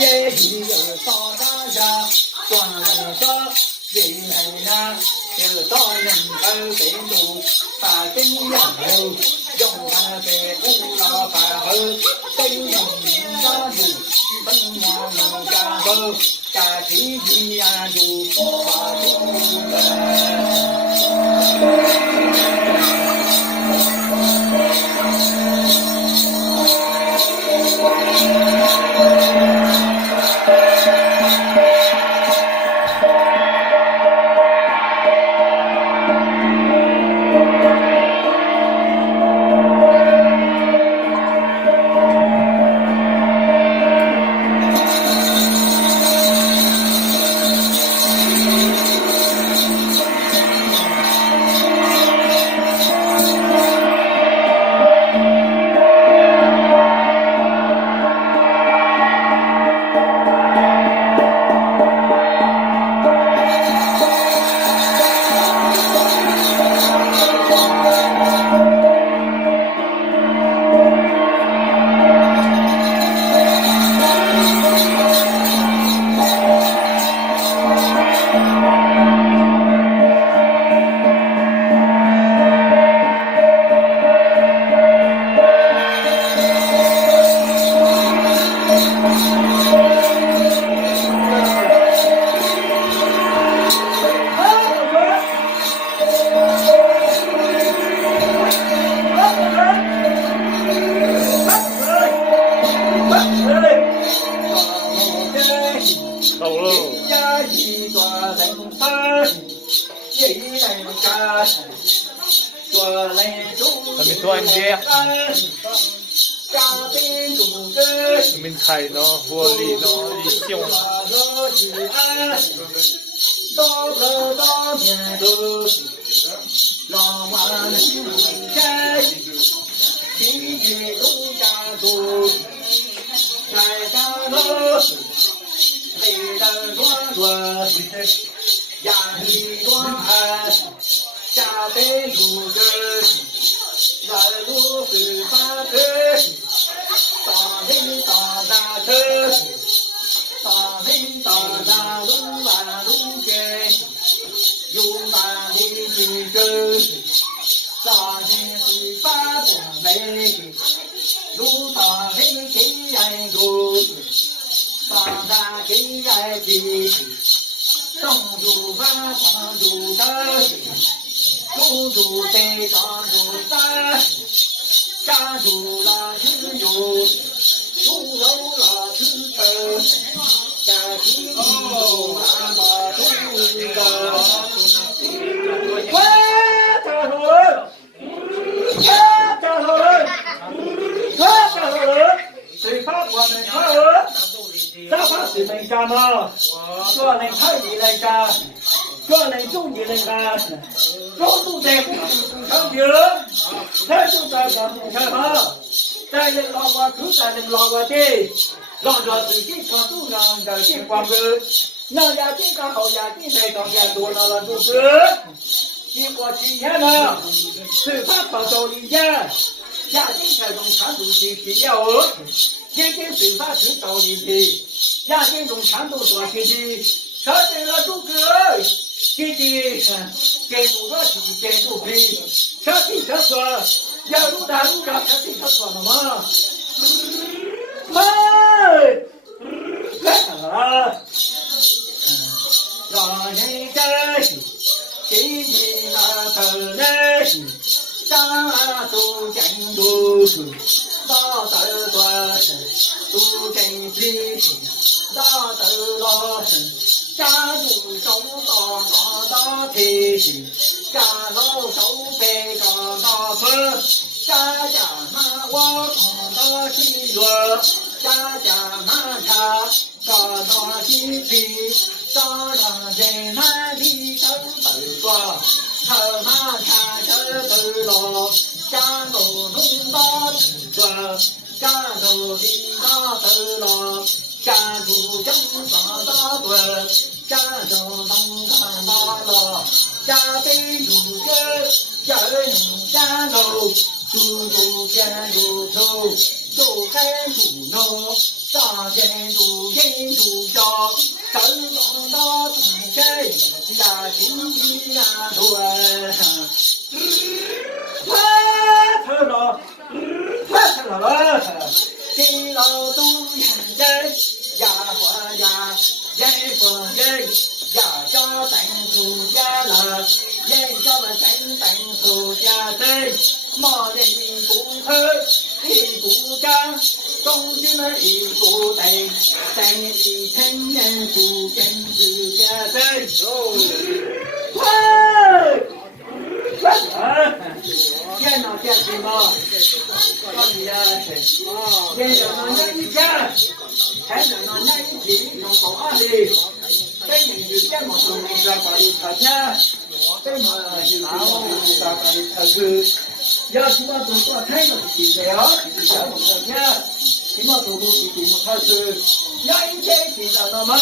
也有到大家转来说，人来呀，有到人头被路，把根杨柳用它被古老饭后，等用家住，本娘有家后，家亲戚呀就把住了。mình thấy nó vô lý nó lý siêu 猪猪见猪头，猪喊猪闹，上见猪见猪叫，正当大东山呀，金鸡呀团，快了，快了，金老东人呀活呀，人风人呀家等出家了，人家们真等出家人。马人一股头，一股干，兄弟们一股队，等一成人不跟自家队。见到见什么？到底呀？见到那一家，看到那一批用高二的，真是见么都没个把你差钱，怎么就拿我啥把你差去？要起码多少钱都记得呀，见么差钱，起码多多记记么差去，要一天记得到嘛，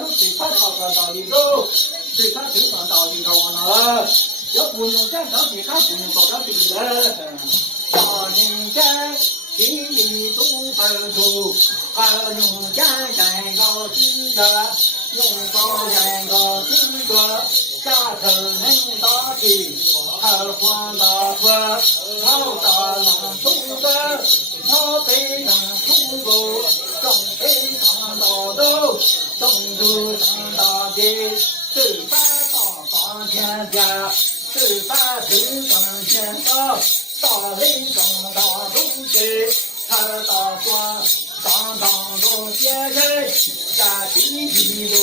路最怕跑到里头，最怕最怕到里头了。要不用干到底，还不用搞到底了。大人家心里都分出，还用家人搞几个，用高人搞几个，家头能打起，还黄大河，老大郎出个，老北郎出个，东北上大道，东都上大街，手把大放天家。手把手往前走，大雷中大东西，他大双当当中先人，大地地路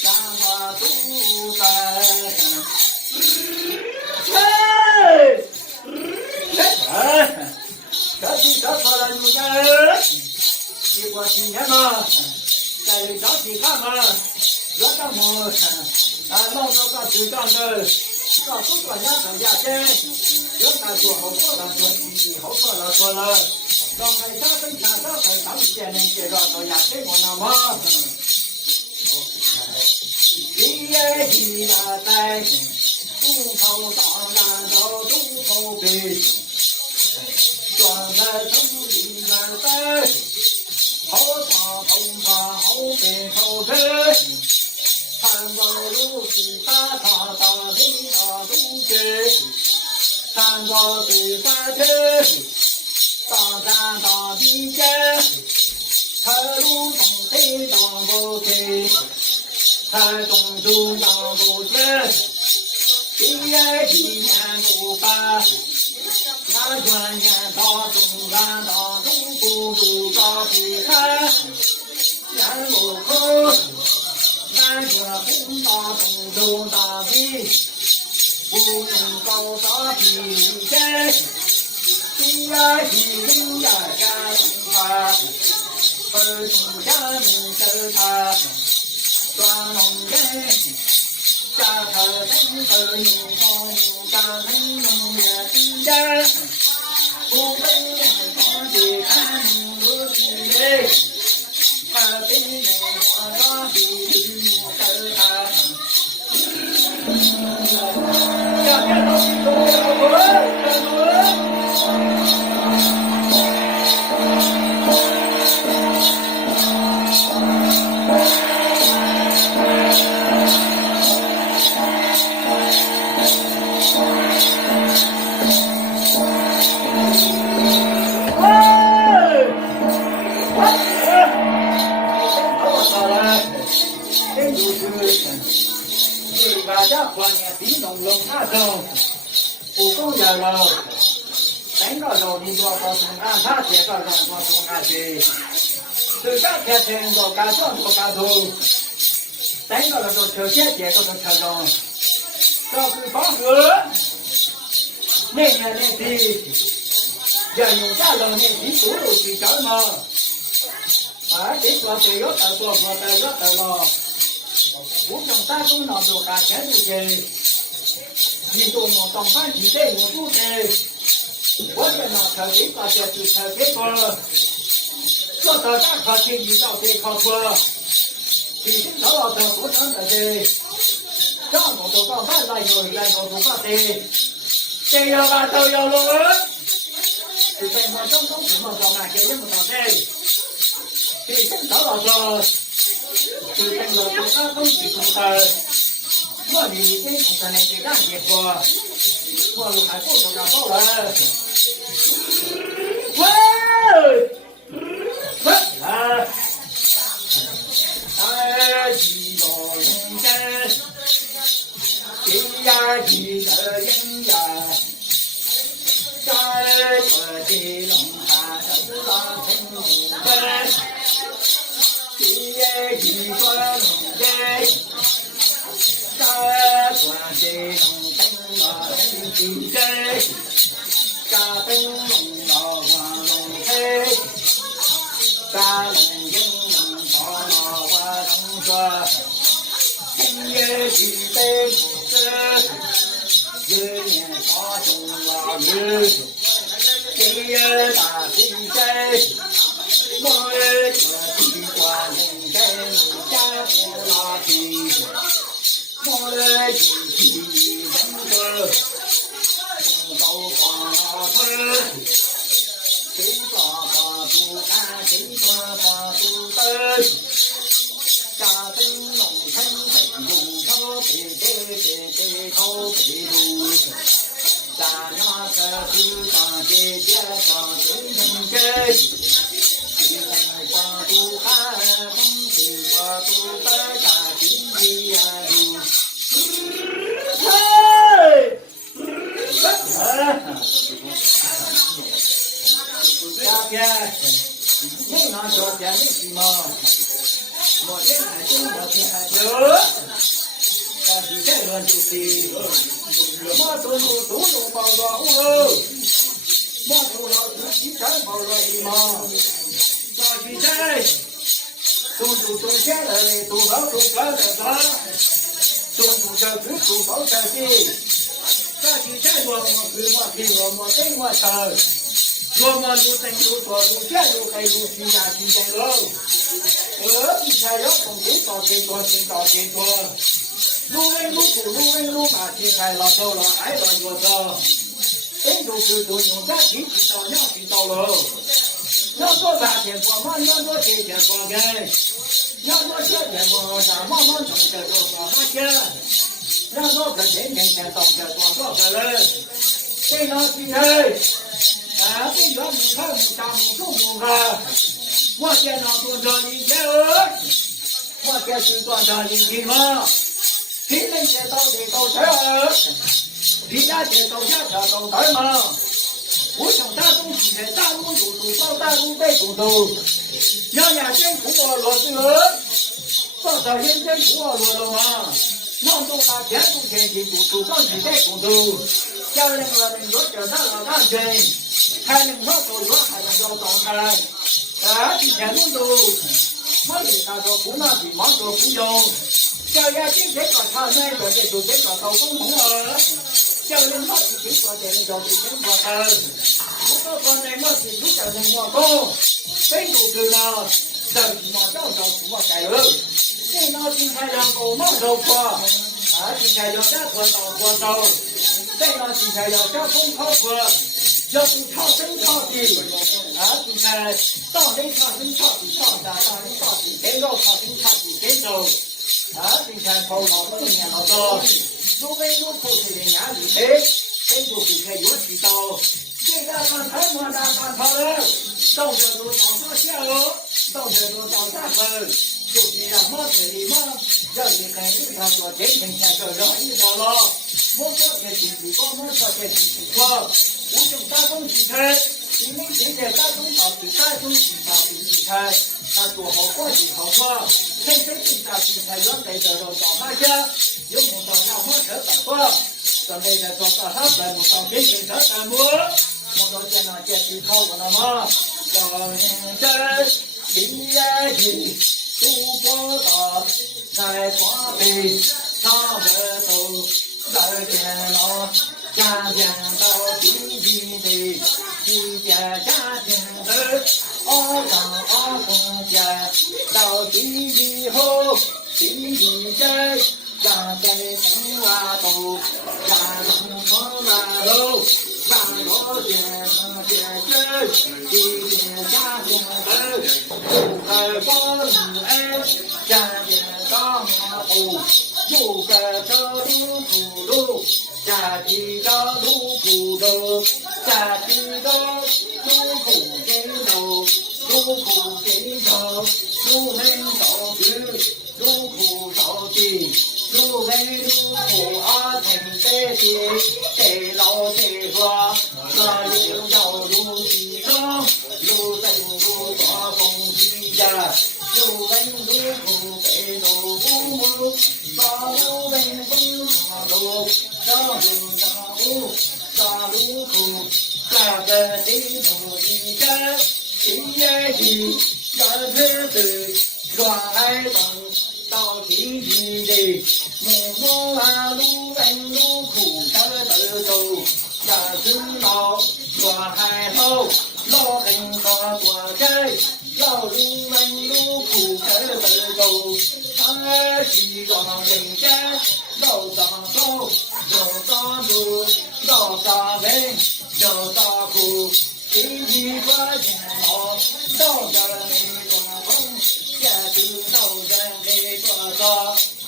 让他堵在。这是这错了女人，结果今年嘛，在这小区看嘛，这个么，弄这个智障的。告诉大家等下先，人家说好说了说，弟好说了说了，刚才下分下上分上先能介绍到下给我那么，一夜一呀在，东头当然到东头北，转在城里面在，好大东方好北好北。三个路是大大大的大路街，三个对三车，大山大地街，海路东北当不开，海东中当不接，一夜一年不办，那转年到中山当中不住高皮海，年路口。南国红大东周大地，不用高大皮鞋，西呀西东呀家龙派，儿童家门手他，双龙人，家头人儿用光用家门弄也是家，不分人方的看农路地嘞，他被人我大地。大家过年地弄龙啊中，不公家了，整个肉你多高中啊，他这个人多中啊去，这个天天都干做都干做，整个都抽钱，这个都抽中，这是房子，年年的地，要用家老年地收入去交嘛，这个这要得多不得要得了。不像打工那种干钱都是，你多么当饭地的我都是，我在那靠这个就是靠这个，做到大靠这一到这靠错，提醒到老头不能的是，让我都搞饭了有人都不搞的，这样吧都要了。是在我中中什么到那些也不到的，这真到了说，是在我中上东西中的，我的一天从在那个感觉过，我都还不走到到了，喂，喂啊！哎，一个人间，一呀一个人呀。在我的龙塔走到成都的，一夜一个龙的，在我的龙灯了成都的，在灯笼了我龙飞，在龙影龙到了我龙说，一夜一杯子。一年大中了日，今夜大地在，我的地瓜人在你家不拉皮，我的地人个红豆花子，谁抓花不看，谁抓花不得，家灯笼成北路口，北口北路。咱俩这是上姐姐上真成真，谁能光顾寒风，谁光顾白大金的呀路。下边，你那小边的什么？我现在真我听还有，但是这个就是。我走路都用包装哦，我走了自己山包了的嘛，大西山，种下来的都好都干了吧，种这个都好干的，大西山我给我等我吃，我们都等都做都见都还都去家去见了，以前要从这到这做这到这做。路文路苦，路文路大，题材老走了，挨了脚着。真就是都用咱天气到娘去到了。要做半天过忙，要做天天过给。要做天天过让忙忙挣着多少钱。要做个天天当着多少个人。这样子哎，这原木看木大木种木啊。我见到多少一天我见是多少一天嘛。天人间到底都是，地下间都下车都带嘛。我想大东西在大路有路，到大路在路头。两年前苦我落子，多少年前苦我落了嘛。忙东大天都天气都出上去在路头。家人我们若叫他老干净，还能好做药，还能要状态。今天轮到，我给他说不拿去忙做不用。小爷今天搞茶奶个这就这个搞公公了，小人我是听说的那个是听说的，不过刚才我是不叫人我讲，谁都知道，人嘛早早出我该了，谁那今天让我忙着过，今天要打破到过手，谁那今天要小风烤破，要是炒生炒的，今天当人炒生炒的上家当人炒的，再要炒生炒的再走。今天头老5年了多，路北路口是的年里头，谁都给他又去到，这个看太莫大干跑了，到这都到啥下哦，到这都到啥分，就是让我这里嘛，让你跟人家说这天天就让你说了，我说天进去过，我说天进去过，我用打工去开，你们现在打工到去打工去打工去开，那做好过去好说。天天进大题材，原来这种找大家，有木到那火车打过，准备在做大啥子木到天天车干部，木到见那见去考过了吗？要认真，一言一读不到，在耍背，上不走，在电脑，家见到弟弟的，弟家家庭的。上公家到地以后，地在让在生娃都，让农村娃都，让罗天天真，地天下天真，不开光哎，家天上后，不开这路苦路，家提着路苦路，家提着路苦经路，路苦经走，路没走去，路苦走去。路为路苦啊，听得听，得老得说，那路要路其中，路正路做风气呀，路为路苦被路不木，把路为路大路，大路大路大路苦，那个地土一个，一夜一，个日子，乱海东。到天天的，木啊路问路苦得走，呀是老我还好，老人家多在，老路问路苦得走，他是让人家老大走，老大路，老大人，老大苦，天天把钱老，老家人多空，也知道人。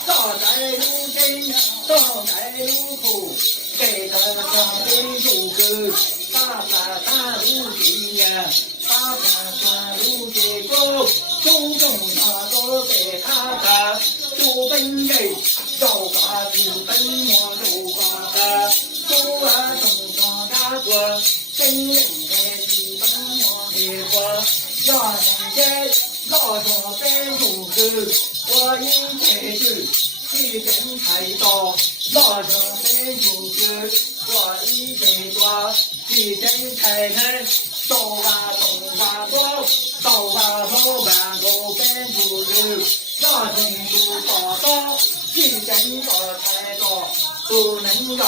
大在路真，大在路苦，给他上的路个，大路紧呀，大路结果，种他都给他做本人，做把子本我做把的，做啊种大果，真人的是本我的果，要人家老上本路个。我应该是一根菜刀，拿上本竹子，我一根抓，一根菜根，刀啊刀啊刀，刀啊刀啊刀本竹子，拿根竹刀，一根大菜刀，不能够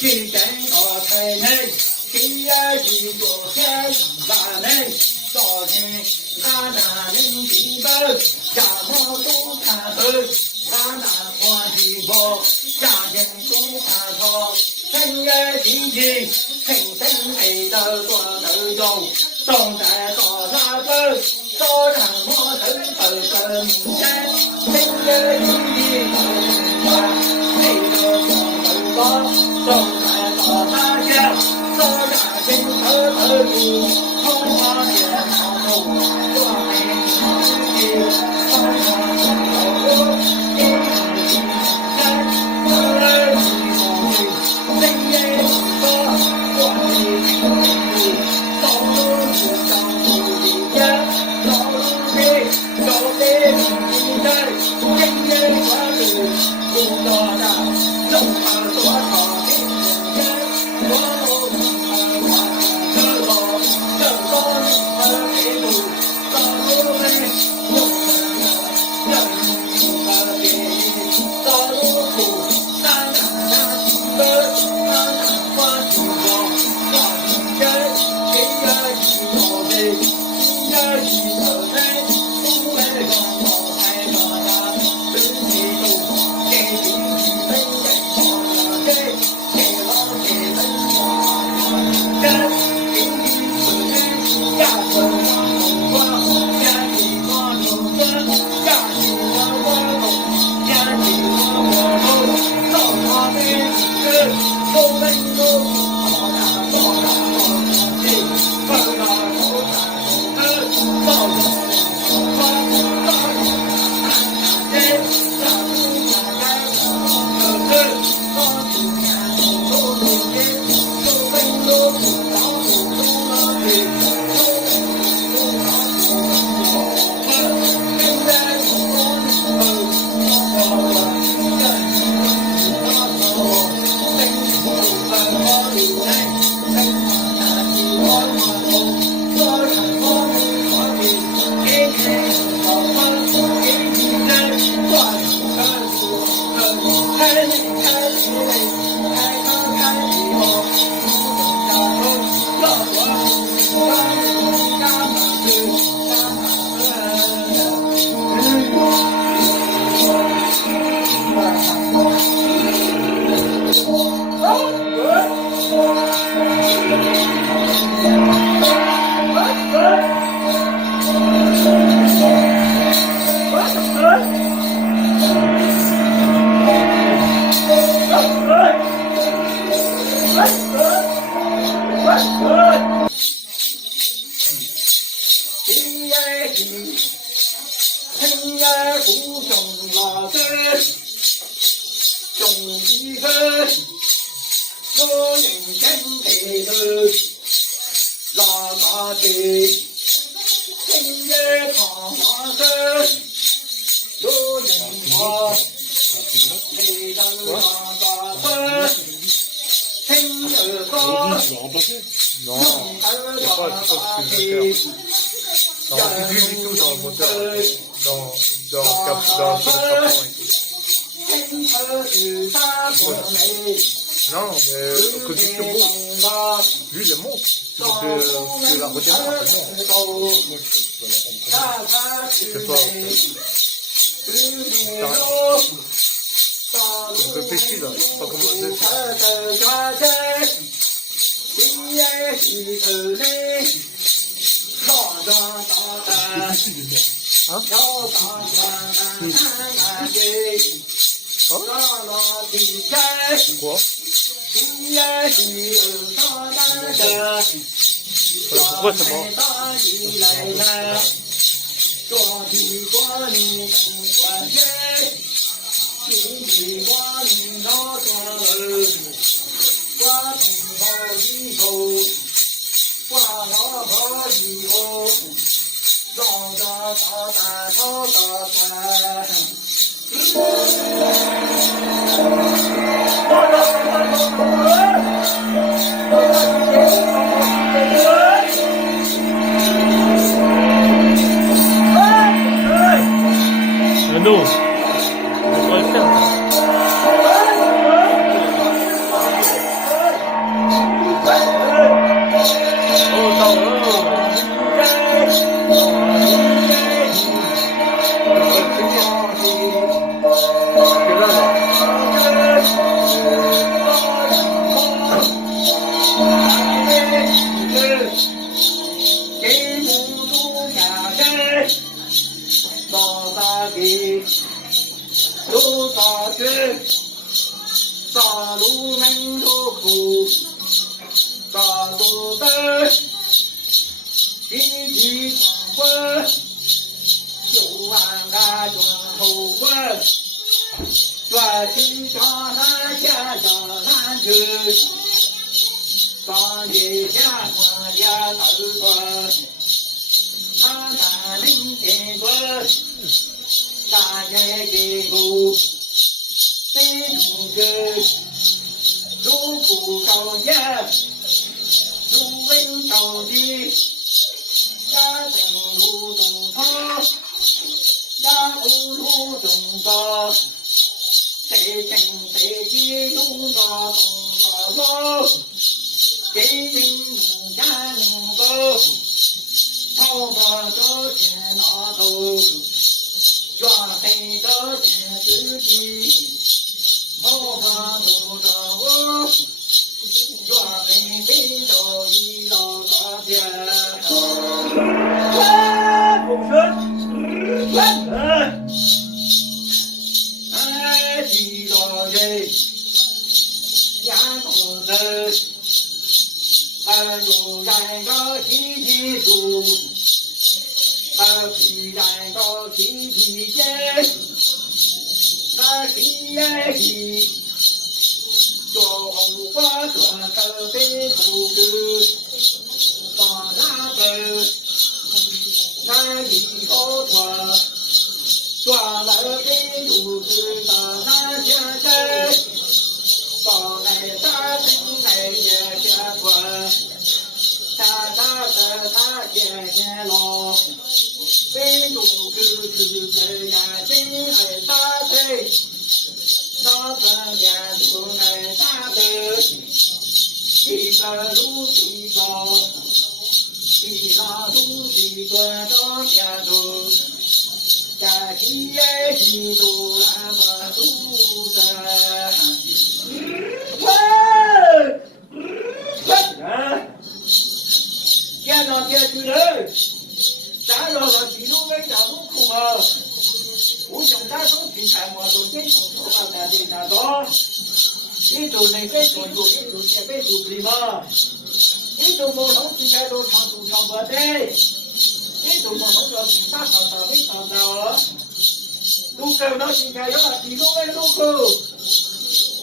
一根大菜根，第二季做天把门，早晨那人主本。家母都看头，大花旗袍，家庭都看头，深夜天气，清晨黑到多头中，东在大沙洲，早上我头明山，深夜天气黑到多头高，东在大沙乡，早上青头路，红花街上头，多美天气。Oh, good. 青儿不中老子，中几个有人先给的拉大的，青儿长花子，有人花，没人拉大子，青儿高，Non, c'est pas ce que je veux faire. Non, tu dis tout dans le moteur, dans le serpent et tout. Non, mais que du turbo, lui il le monte. Donc tu la redémarres, c'est bon. C'est pas... Je réfléchis là, je sais pas comment c'est fait. 也是头嘞，老张大胆，小大胆胆的，老老的山，Quoi 也是大胆的，为什么大地来了，抓地瓜你等转圈，金地瓜你老转了。挂头好以后，挂老好以后，让着大胆好大胆。nous, on va le faire. 都我们叫警察找到没找到？路口到现在有了几个位路口，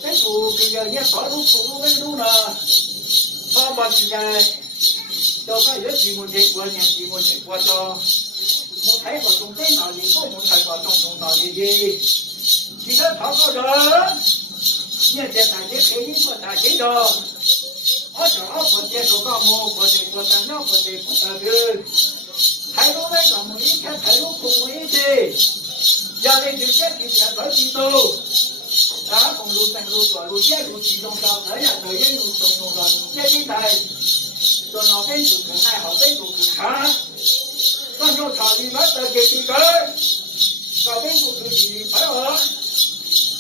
这路给要也到路口位路了，上班时间，要看有几亩地过年几亩地过着，我太过中在哪里，我太过中哪里的，其他讨个人，你这大姐可以说大姐的。我叫我接受个么，我得过单了，我得过单的。太多那个么一天太多苦么一天，家里就先提前搞几多。啊，公路、山路、道路、线路、集中到这样的人路中用到你这里来，说那边就更爱好，边就更差。咱就差你们这给你个，那边就自己快乐。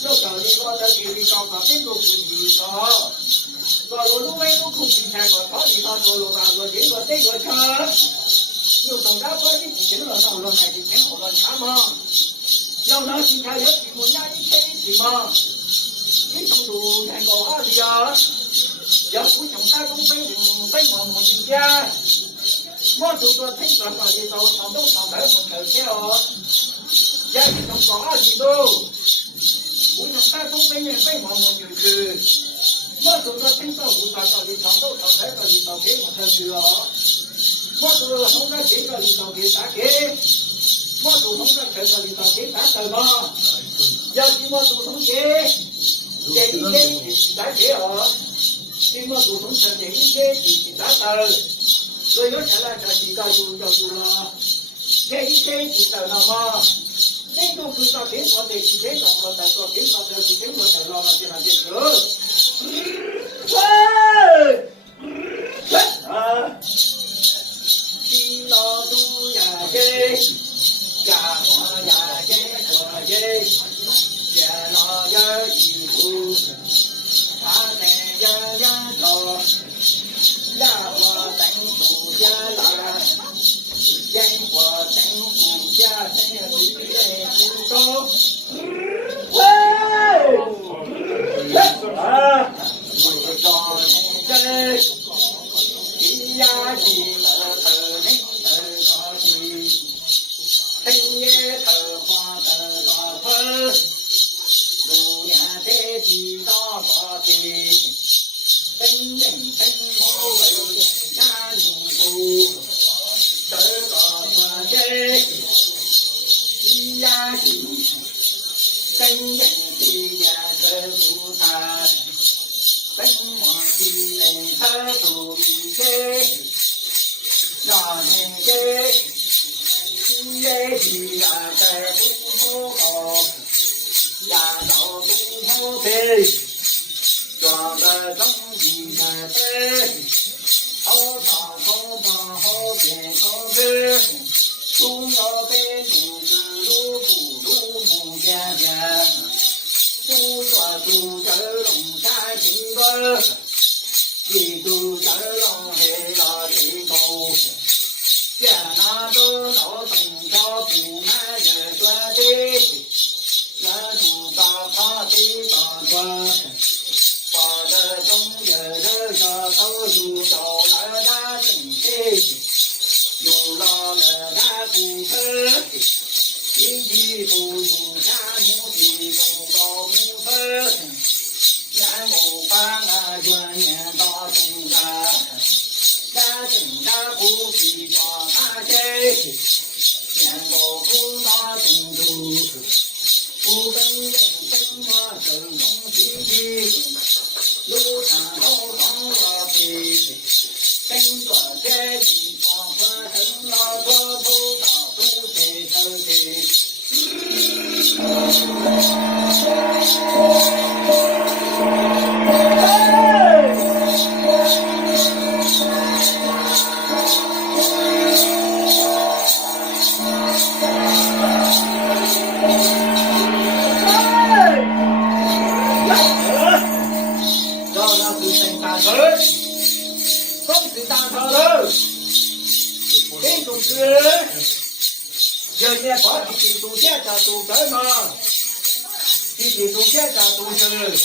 要找你我在给你搞个边就自己搞。道路路面路空气太过，逃离到道路吧，我这个这个车，有东家说你进了那我买的前后了车嘛，要那现在有题目压你开的嘛，你从路看过好的呀，要不想打工分毛毛的家，我就说听说说的到长都长白不开票，也是从高二的都，不想打工分毛毛就是。我做个青岛五大道的长岛长台个里头给我才去啊！我做个红个这个里头给啥给？我做红个这个里头给啥什么？要是我做红给，这一天就是啥给啊？给我做红这一天就是啥事？所以下来这几个有了，这一天就到了嘛。这种不少听说的，几天到了再说，听说的几天我再老了就那就走。西老猪呀耶，呀花呀耶花耶，见老呀一哭，他们呀走，呀花等树下来，烟花等树下，等呀绿人不走，啊！早晨真，一呀一个头领头高起，深夜头花头高头，路边在地上高地，真人真毛为家庭苦，头高花针，一呀一，真人的呀头不大。本王的人才都理解，让人给喜爱的呀在不高，呀到不飞，装的中的在飞，好长好长好健康的，主要在就是路苦路木家家。不说苏州龙山金关，一都州龙黑了这头，见那都老东家不满人说的，人都打他的当官，把这中间人家都有到了那正气，有了那顾客。一地不用下母的中高木分，年木把那元年到中山，那中山不必装那些，年木空那中途，不等人什么手中西皮，路上都放了皮，等着这地方发生了多头到都得头的。这些把的地都现在都在嘛，地都现在都是，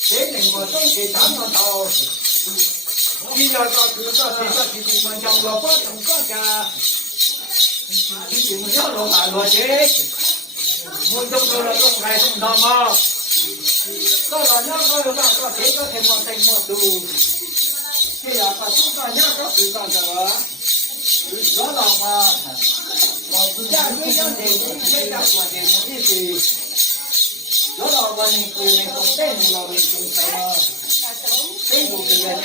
谁能够总给咱们到， bây giờ có cứ có thì mình trong đó có cả thì chỉ mình nhớ luôn mà luôn chứ muốn trong đó là trong này trong đó mà có là nhớ có thể có thêm một thành một tù thì là phải chúng ta nhớ có sự còn đó đó là mà còn chúng ta như thế thì cũng sẽ gặp là điều một gì đó là mình không tên là mình cũng phải tên một cái